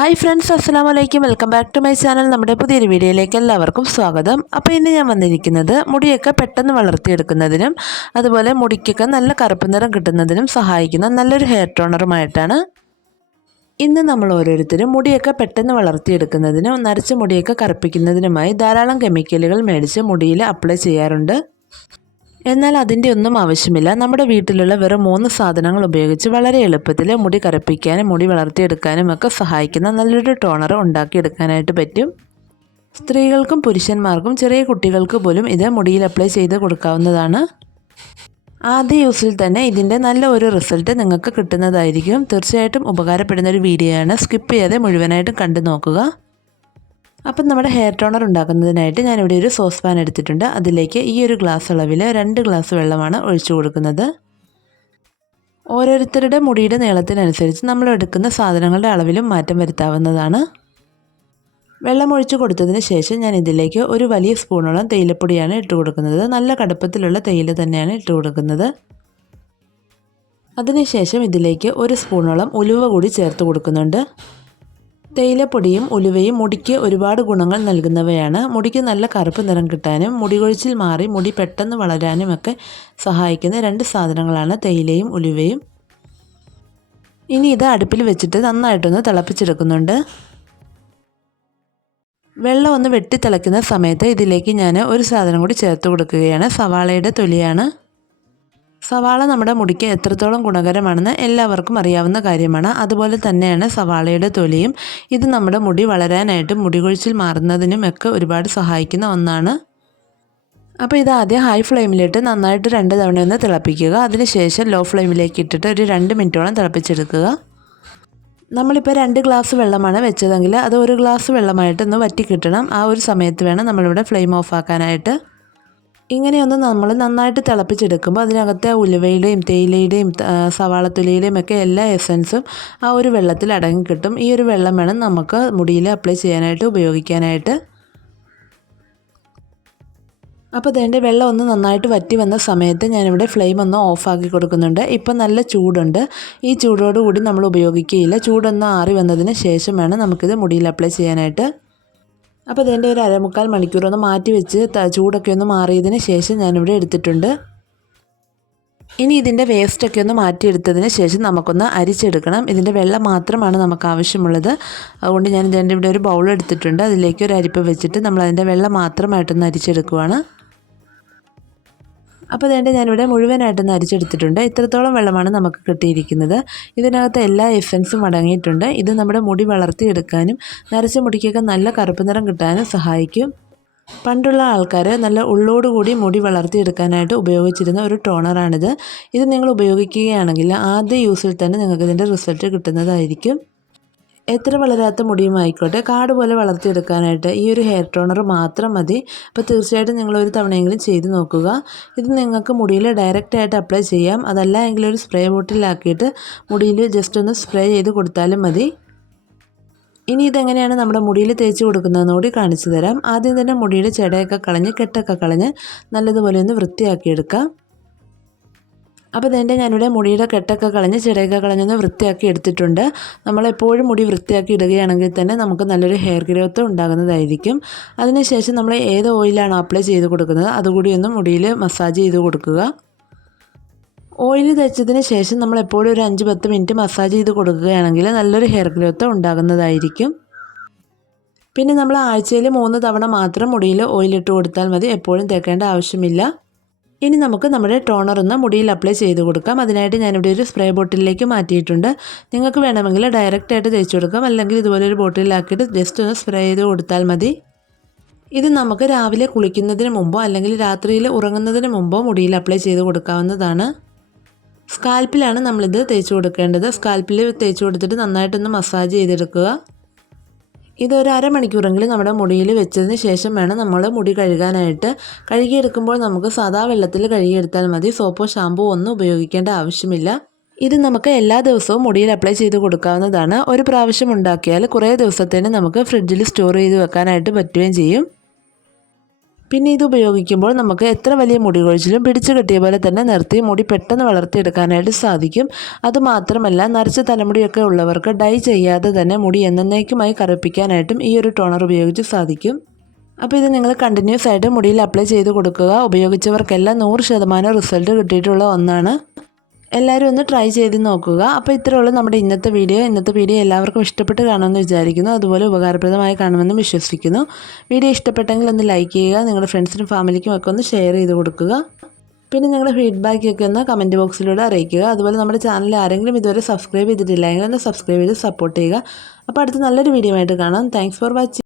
Hi friends അസ്സാം വലൈക്കും welcome back to my channel നമ്മുടെ പുതിയൊരു വീഡിയോയിലേക്ക് എല്ലാവർക്കും സ്വാഗതം. അപ്പോൾ ഇന്ന് ഞാൻ വന്നിരിക്കുന്നത് മുടിയൊക്കെ പെട്ടെന്ന് വളർത്തിയെടുക്കുന്നതിനും അതുപോലെ മുടിക്കൊക്കെ നല്ല കറുപ്പ് നിറം കിട്ടുന്നതിനും സഹായിക്കുന്ന നല്ലൊരു ഹെയർ ടോണറുമായിട്ടാണ് ഇന്ന് നമ്മൾ ഓരോരുത്തരും മുടിയൊക്കെ പെട്ടെന്ന് വളർത്തിയെടുക്കുന്നതിനും നരച്ച മുടിയൊക്കെ കറുപ്പിക്കുന്നതിനുമായി ധാരാളം കെമിക്കലുകൾ മേടിച്ച് മുടിയിൽ അപ്ലൈ ചെയ്യാറുണ്ട്. എന്നാൽ അതിന്റെ ഒന്നും ആവശ്യമില്ല. നമ്മുടെ വീട്ടിലുള്ള വെറും മൂന്ന് സാധനങ്ങൾ ഉപയോഗിച്ച് വളരെ എളുപ്പത്തിൽ മുടി കറുപ്പിക്കാനും മുടി വളർത്തിയെടുക്കാനും ഒക്കെ സഹായിക്കുന്ന നല്ലൊരു ടോണർ ഉണ്ടാക്കിയെടുക്കാനായിട്ട് പറ്റും. സ്ത്രീകൾക്കും പുരുഷന്മാർക്കും ചെറിയ കുട്ടികൾക്ക് പോലും ഇത് മുടിയിൽ അപ്ലൈ ചെയ്ത് കൊടുക്കാവുന്നതാണ്. ആദ്യ യൂസിൽ തന്നെ ഇതിന്റെ നല്ല ഒരു റിസൾട്ട് നിങ്ങൾക്ക് കിട്ടുന്നതായിരിക്കും. തീർച്ചയായിട്ടും ഉപകാരപ്പെടുന്ന ഒരു വീഡിയോ ആണ് സ്കിപ്പ് ചെയ്യാതെ മുഴുവനായിട്ടും കണ്ടു നോക്കുക. അപ്പം നമ്മുടെ ഹെയർ ടോണർ ഉണ്ടാക്കുന്നതിനായിട്ട് ഞാനിവിടെ ഒരു സോസ് പാൻ എടുത്തിട്ടുണ്ട്. അതിലേക്ക് ഈ ഒരു ഗ്ലാസ് അളവിൽ രണ്ട് ഗ്ലാസ് വെള്ളമാണ് ഒഴിച്ചു കൊടുക്കുന്നത്. ഓരോരുത്തരുടെ മുടിയുടെ നീളത്തിനനുസരിച്ച് നമ്മൾ എടുക്കുന്ന സാധനങ്ങളുടെ അളവിലും മാറ്റം വരുത്താവുന്നതാണ്. വെള്ളം ഒഴിച്ചു കൊടുത്തതിന് ശേഷം ഞാൻ ഇതിലേക്ക് ഒരു വലിയ സ്പൂണോളം തേയിലപ്പൊടിയാണ് ഇട്ട് കൊടുക്കുന്നത്. നല്ല കടുപ്പത്തിലുള്ള തേയില തന്നെയാണ് ഇട്ട് കൊടുക്കുന്നത്. അതിനുശേഷം ഇതിലേക്ക് ഒരു സ്പൂണോളം ഉലുവ കൂടി ചേർത്ത് കൊടുക്കുന്നുണ്ട്. തേയിലപ്പൊടിയും ഉലുവയും മുടിക്ക് ഒരുപാട് ഗുണങ്ങൾ നൽകുന്നവയാണ്. മുടിക്ക് നല്ല കറുപ്പ് നിറം കിട്ടാനും മുടി കൊഴിച്ചിൽ മാറി മുടി പെട്ടെന്ന് വളരാനും ഒക്കെ സഹായിക്കുന്ന രണ്ട് സാധനങ്ങളാണ് തേയിലയും ഉലുവയും. ഇനി ഇത് അടുപ്പിൽ വെച്ചിട്ട് നന്നായിട്ടൊന്ന് തിളപ്പിച്ചെടുക്കുന്നുണ്ട്. വെള്ളം ഒന്ന് വെട്ടി തിളയ്ക്കുന്ന സമയത്ത് ഇതിലേക്ക് ഞാൻ ഒരു സാധനം കൂടി ചേർത്ത് കൊടുക്കുകയാണ്. സവാളയുടെ തൊലിയാണ്. സവാള നമ്മുടെ മുടിക്ക് എത്രത്തോളം ഗുണകരമാണെന്ന് എല്ലാവർക്കും അറിയാവുന്ന കാര്യമാണ്. അതുപോലെ തന്നെയാണ് സവാളയുടെ തൊലിയും. ഇത് നമ്മുടെ മുടി വളരാനായിട്ടും മുടി കൊഴിച്ചിൽ മാറുന്നതിനും ഒക്കെ ഒരുപാട് സഹായിക്കുന്ന ഒന്നാണ്. അപ്പോൾ ഇത് ആദ്യം ഹൈ ഫ്ലെയിമിലിട്ട് നന്നായിട്ട് രണ്ട് തവണയൊന്ന് തിളപ്പിക്കുക. അതിനുശേഷം ലോ ഫ്ലെയിമിലേക്ക് ഇട്ടിട്ട് ഒരു രണ്ട് മിനിറ്റോളം തിളപ്പിച്ചെടുക്കുക. നമ്മളിപ്പോൾ രണ്ട് ഗ്ലാസ് വെള്ളമാണ് വെച്ചതെങ്കിൽ അത് ഒരു ഗ്ലാസ് വെള്ളമായിട്ടൊന്ന് വറ്റി കിട്ടണം ആ ഒരു സമയത്ത് വേണം നമ്മളിവിടെ ഫ്ലെയിം ഓഫ് ആക്കാനായിട്ട്. ഇങ്ങനെയൊന്ന് നമ്മൾ നന്നായിട്ട് തിളപ്പിച്ചെടുക്കുമ്പോൾ അതിനകത്തെ ഉലുവയുടെയും തേയിലയുടെയും സവാളത്തൊലിയുടെയും ഒക്കെ എല്ലാ എസൻസും ആ ഒരു വെള്ളത്തിൽ അടങ്ങി കിട്ടും. ഈ ഒരു വെള്ളം വേണം നമുക്ക് മുടിയിൽ അപ്ലൈ ചെയ്യാനായിട്ട് ഉപയോഗിക്കാനായിട്ട്. അപ്പോൾ ഇതിന്റെ വെള്ളം ഒന്ന് നന്നായിട്ട് വറ്റി വന്ന സമയത്ത് ഞാനിവിടെ ഫ്ലെയിം ഒന്ന് ഓഫാക്കി കൊടുക്കുന്നുണ്ട്. ഇപ്പം നല്ല ചൂടുണ്ട്. ഈ ചൂടോടുകൂടി നമ്മൾ ഉപയോഗിക്കുകയില്ല. ചൂടൊന്ന് ആറി വന്നതിന് ശേഷം വേണം നമുക്കിത് മുടിയിൽ അപ്ലൈ ചെയ്യാനായിട്ട്. അപ്പോൾ ഇതിന്റെ ഒരു അരമുക്കാൽ മണിക്കൂർ ഒന്ന് മാറ്റി വെച്ച് ചൂടൊക്കെ ഒന്ന് മാറിയതിന് ശേഷം ഞാനിവിടെ എടുത്തിട്ടുണ്ട്. ഇനി ഇതിന്റെ വേസ്റ്റൊക്കെ ഒന്ന് മാറ്റിയെടുത്തതിന് ശേഷം നമുക്കൊന്ന് അരിച്ചെടുക്കണം. ഇതിന്റെ വെള്ളം മാത്രമാണ് നമുക്ക് ആവശ്യമുള്ളത്. അതുകൊണ്ട് ഞാൻ ഇതിന്റെ ഇവിടെ ഒരു ബൗൾ എടുത്തിട്ടുണ്ട്. അതിലേക്ക് ഒരു അരിപ്പ് വെച്ചിട്ട് നമ്മൾ അതിന്റെ വെള്ളം മാത്രമായിട്ടൊന്ന് അരിച്ചെടുക്കുവാണ്. അപ്പോൾ അതുകൊണ്ട് ഞാനിവിടെ മുഴുവനായിട്ടൊന്ന് അരിച്ചെടുത്തിട്ടുണ്ട്. ഇത്രത്തോളം വെള്ളമാണ് നമുക്ക് കിട്ടിയിരിക്കുന്നത്. ഇതിനകത്ത് എല്ലാ എഫൻസും അടങ്ങിയിട്ടുണ്ട്. ഇത് നമ്മുടെ മുടി വളർത്തിയെടുക്കാനും നരച്ച മുടിക്കൊക്കെ നല്ല കറുപ്പ് നിറം കിട്ടാനും സഹായിക്കും. പണ്ടുള്ള ആൾക്കാർ നല്ല ഉള്ളോടുകൂടി മുടി വളർത്തിയെടുക്കാനായിട്ട് ഉപയോഗിച്ചിരുന്ന ഒരു ടോണറാണിത്. ഇത് നിങ്ങൾ ഉപയോഗിക്കുകയാണെങ്കിൽ ആദ്യ യൂസിൽ തന്നെ നിങ്ങൾക്ക് ഇതിന്റെ റിസൾട്ട് കിട്ടുന്നതായിരിക്കും. എത്ര വളരാത്ത മുടിയും ആയിക്കോട്ടെ കാട് പോലെ വളർത്തിയെടുക്കാനായിട്ട് ഈ ഒരു ഹെയർ ടോണർ മാത്രം മതി. അപ്പോൾ തീർച്ചയായിട്ടും നിങ്ങൾ ഒരു തവണയെങ്കിലും ചെയ്ത് നോക്കുക. ഇത് നിങ്ങൾക്ക് മുടിയിൽ ഡയറക്റ്റ് ആയിട്ട് അപ്ലൈ ചെയ്യാം. അതല്ല എങ്കിൽ ഒരു സ്പ്രേ ബോട്ടിലാക്കിയിട്ട് മുടിയിൽ ജസ്റ്റ് ഒന്ന് സ്പ്രേ ചെയ്ത് കൊടുത്താലും മതി. ഇനി ഇതെങ്ങനെയാണ് നമ്മുടെ മുടിയിൽ തേച്ച് കൊടുക്കുന്നതെന്ന് കൂടി കാണിച്ചു തരാം. ആദ്യം തന്നെ മുടിയുടെ ചെടയൊക്കെ കളഞ്ഞ് കെട്ടൊക്കെ കളഞ്ഞ് നല്ലതുപോലെ ഒന്ന് വൃത്തിയാക്കിയെടുക്കാം. അപ്പോൾ ഇതിന്റെ ഞാനിവിടെ മുടിയുടെ കെട്ടൊക്കെ കളഞ്ഞ് ചിടയൊക്കെ കളഞ്ഞൊന്ന് വൃത്തിയാക്കി എടുത്തിട്ടുണ്ട്. നമ്മളെപ്പോഴും മുടി വൃത്തിയാക്കി ഇടുകയാണെങ്കിൽ തന്നെ നമുക്ക് നല്ലൊരു ഹെയർ ഗ്രോത്ത് ഉണ്ടാകുന്നതായിരിക്കും. അതിനുശേഷം നമ്മൾ ഏത് ഓയിലാണ് അപ്ലൈ ചെയ്ത് കൊടുക്കുന്നത്? അതുകൂടി ഒന്ന് മുടിയിൽ മസാജ് ചെയ്ത് കൊടുക്കുക. ഓയിൽ തേച്ചതിന് ശേഷം നമ്മൾ എപ്പോഴും ഒരു അഞ്ച് പത്ത് മിനിറ്റ് മസാജ് ചെയ്ത് കൊടുക്കുകയാണെങ്കിൽ നല്ലൊരു ഹെയർ ഗ്രോത്ത് ഉണ്ടാകുന്നതായിരിക്കും. പിന്നെ നമ്മൾ ആഴ്ചയിൽ മൂന്ന് തവണ മാത്രം മുടിയിൽ ഓയിലിട്ട് കൊടുത്താൽ മതി. എപ്പോഴും തേക്കേണ്ട ആവശ്യമില്ല. ഇനി നമുക്ക് നമ്മുടെ ടോണർ ഒന്ന് മുടിയിൽ അപ്ലൈ ചെയ്ത് കൊടുക്കാം. അതിനായിട്ട് ഞാനിവിടെ ഒരു സ്പ്രേ ബോട്ടിലേക്ക് മാറ്റിയിട്ടുണ്ട്. നിങ്ങൾക്ക് വേണമെങ്കിൽ ഡയറക്റ്റ് ആയിട്ട് തേച്ച് കൊടുക്കാം. അല്ലെങ്കിൽ ഇതുപോലെ ഒരു ബോട്ടിലാക്കിയിട്ട് ജസ്റ്റ് ഒന്ന് സ്പ്രേ ചെയ്ത് കൊടുത്താൽ മതി. ഇത് നമുക്ക് രാവിലെ കുളിക്കുന്നതിന് മുമ്പോ അല്ലെങ്കിൽ രാത്രിയിൽ ഉറങ്ങുന്നതിന് മുമ്പോ മുടിയിൽ അപ്ലൈ ചെയ്ത് കൊടുക്കാവുന്നതാണ്. സ്കാൽപ്പിലാണ് നമ്മളിത് തേച്ച് കൊടുക്കേണ്ടത്. സ്കാൽപ്പിൽ തേച്ച് കൊടുത്തിട്ട് നന്നായിട്ടൊന്ന് മസാജ് ചെയ്തെടുക്കുക. ഇതൊരു അരമണിക്കൂറെങ്കിലും നമ്മുടെ മുടിയിൽ വെച്ചതിന് ശേഷം വേണം നമ്മൾ മുടി കഴുകാനായിട്ട്. കഴുകിയെടുക്കുമ്പോൾ നമുക്ക് സാധാ വെള്ളത്തിൽ കഴുകിയെടുത്താൽ മതി. സോപ്പോ ഷാമ്പോ ഒന്നും ഉപയോഗിക്കേണ്ട ആവശ്യമില്ല. ഇത് നമുക്ക് എല്ലാ ദിവസവും മുടിയിൽ അപ്ലൈ ചെയ്ത് കൊടുക്കാവുന്നതാണ്. ഒരു പ്രാവശ്യം ഉണ്ടാക്കിയാൽ കുറേ ദിവസത്തേന് നമുക്ക് ഫ്രിഡ്ജിൽ സ്റ്റോർ ചെയ്ത് വെക്കാനായിട്ട് പറ്റുകയും ചെയ്യും. പിന്നെ ഇത് ഉപയോഗിക്കുമ്പോൾ നമുക്ക് എത്ര വലിയ മുടി കൊഴിച്ചിലും പിടിച്ചു കെട്ടിയ പോലെ തന്നെ നിർത്തി മുടി പെട്ടെന്ന് വളർത്തിയെടുക്കാനായിട്ട് സാധിക്കും. അതുമാത്രമല്ല നരച്ച തലമുടിയൊക്കെ ഉള്ളവർക്ക് ഡൈ ചെയ്യാതെ തന്നെ മുടി എന്നേക്കുമായി കറുപ്പിക്കാനായിട്ടും ഈ ഒരു ടോണർ ഉപയോഗിച്ച് സാധിക്കും. അപ്പോൾ ഇത് നിങ്ങൾ കണ്ടിന്യൂസ് ആയിട്ട് മുടിയിൽ അപ്ലൈ ചെയ്ത് കൊടുക്കുക. ഉപയോഗിച്ചവർക്കെല്ലാം നൂറ് ശതമാനം റിസൾട്ട് കിട്ടിയിട്ടുള്ള ഒന്നാണ്. എല്ലാവരും ഒന്ന് ട്രൈ ചെയ്ത് നോക്കുക. അപ്പോൾ ഇത്രയേ ഉള്ളൂ നമ്മുടെ ഇന്നത്തെ വീഡിയോ ഇന്നത്തെ വീഡിയോ എല്ലാവർക്കും ഇഷ്ടപ്പെട്ട് കാണുമെന്ന് വിചാരിക്കുന്നു. അതുപോലെ ഉപകാരപ്രദമായി കാണുമെന്ന് വിശ്വസിക്കുന്നു. വീഡിയോ ഇഷ്ടപ്പെട്ടെങ്കിൽ ഒന്ന് ലൈക്ക് ചെയ്യുക. നിങ്ങളുടെ ഫ്രണ്ട്സിനും ഫാമിലിക്കും ഒക്കെ ഒന്ന് ഷെയർ ചെയ്ത് കൊടുക്കുക. പിന്നെ നിങ്ങളുടെ ഫീഡ്ബാക്കൊക്കെ ഒന്ന് കമന്റ് ബോക്സിലൂടെ അറിയിക്കുക. അതുപോലെ നമ്മുടെ ചാനൽ ആരെങ്കിലും ഇതുവരെ സബ്സ്ക്രൈബ് ചെയ്തിട്ടില്ലെങ്കിൽ ഒന്ന് സബ്സ്ക്രൈബ് ചെയ്ത് സപ്പോർട്ട് ചെയ്യുക. അപ്പോൾ അടുത്ത നല്ലൊരു വീഡിയോ ആയിട്ട് കാണാം. Thanks for watching